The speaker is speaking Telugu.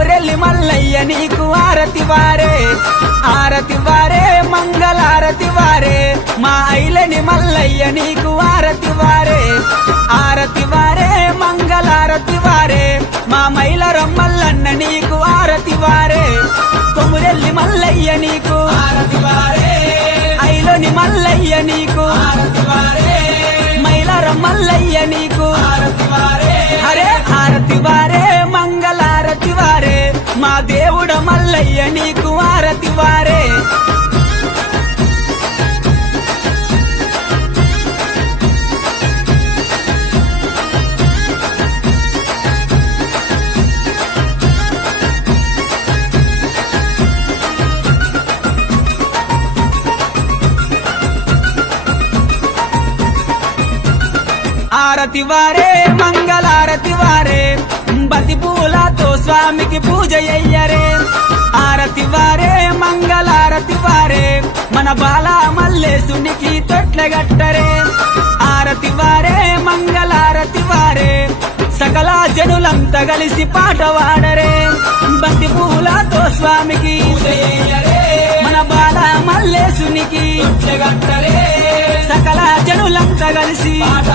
కొమురెల్లి మల్లయ్య నీకు ఆరతి వారే, ఆరతి వారే మంగళారతి వారే. మా ఐలని మల్లయ్య నీకు ఆరతి వారే, ఆరతి వారే మంగళారతి వారే. మా మైలరం మల్లన్న నీకు ఆరతి వారే, కొమురెల్లి మల్లయ్య నీకు ఆరతి వారే, ఐలోని మల్లయ్య నీకు ఆరతి వారే, మైలరం మల్లయ్య నీకు ఆరతి వారే, అరే ఆరతి వారే మంగళారతి వారే. మా దేవుడ మల్లయ్య నీకు ఆరతి వారే. ఆరతి వారే మంగళారతి వారే, బంతి పూలతో స్వామికి పూజ అయ్యరే. ఆరతి వారే మంగళారతి వారే, మన బాల మల్లేశునికి తొట్లగట్టరే. ఆరతి వారే మంగళారతి వారే, సకల జనులంతా కలిసి పాట వాడరే. బంతి పూలతో స్వామికి పూజ చెయ్యరే, మన బాల మల్లేశునికి తొట్టెగట్టరే, సకల జనులంతా కలిసి పాట